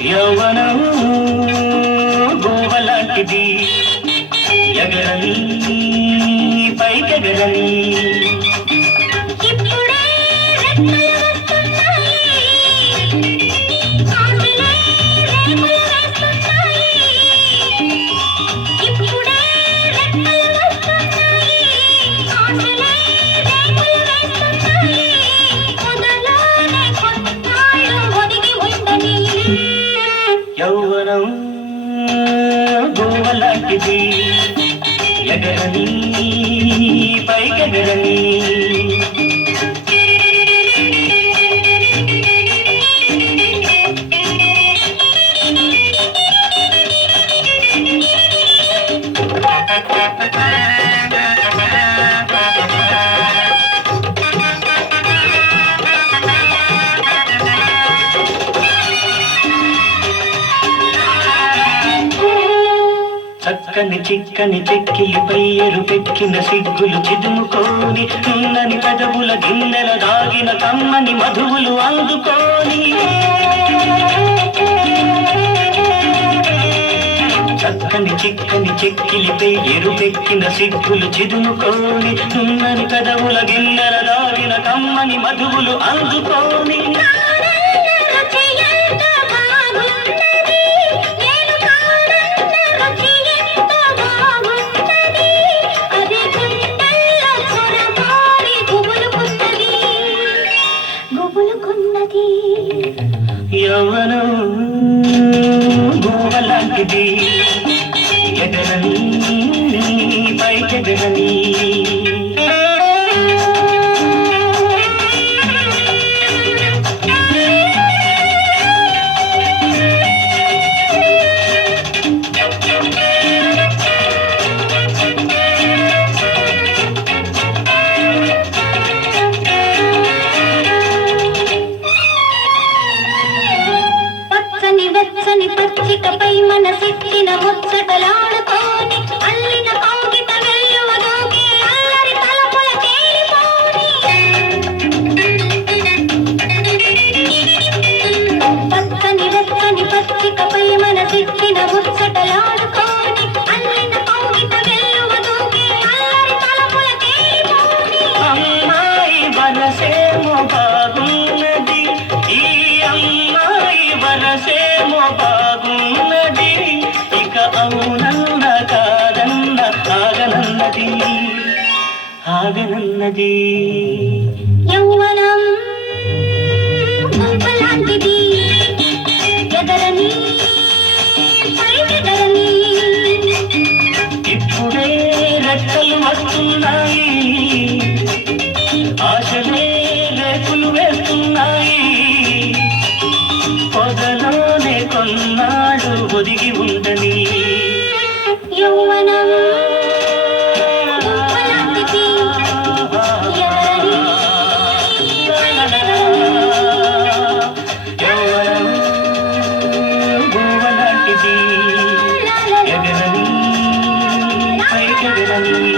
యౌవనం గోవలాంటిది, ఎగరని పైకెగరని. యౌవనం గోవలాంటిది, ఎగరని పైకెగరని. చక్కని చిక్కని చెక్కిలిపై ఎరుపెక్కిన సిగ్గులు చిదుముకోని, ఉన్నని పెదవుల గిన్నెల దాగిన కమ్మని మధువులు అందుకోని. చక్కని చిక్కని చెక్కిలిపై ఎరుపెక్కిన సిగ్గులు చిదుముకోని, ఉన్నని పెదవుల గిన్నెల దాగిన కమ్మని మధువులు అందుకోని. యౌవనం గోవలాంటిది, ఎగరని పైకెగరని. పచ్చికపై మనసిచ్చిన ముచ్చటలాడుకోని, అల్లిన కౌగిట వెల్లువ దూకి అల్లరి తలపుల తేలిపోని. పచ్చని వెచ్చని పచ్చికపై మనసిచ్చిన ముచ్చటలాడుకోని, అల్లిన కౌగిట వెల్లువ దూకి అల్లరి తలపుల తేలిపోని. అమ్మాయి వరసేమో బాగున్నది, ఈ అమ్మాయి వరసేమో బాగున్నది, ఇక అవునన్న కాదన్న ఆగనన్నది, ఆగనన్నది. యౌవనం గోవలాంటిది, ఎగరని పైకెగరని. ఇప్పుడే రెక్కలు వస్తున్నాయి, ఆశలే రేకులు వేస్తున్నాయి, పొదలోనే కొన్నాడు ఒదిగి ఉండని. యౌవనం గోవలాంటిది, ఎగరని పైకెగరని. యౌవనం గోవలాంటిది, ఎగరని పైకెగరని.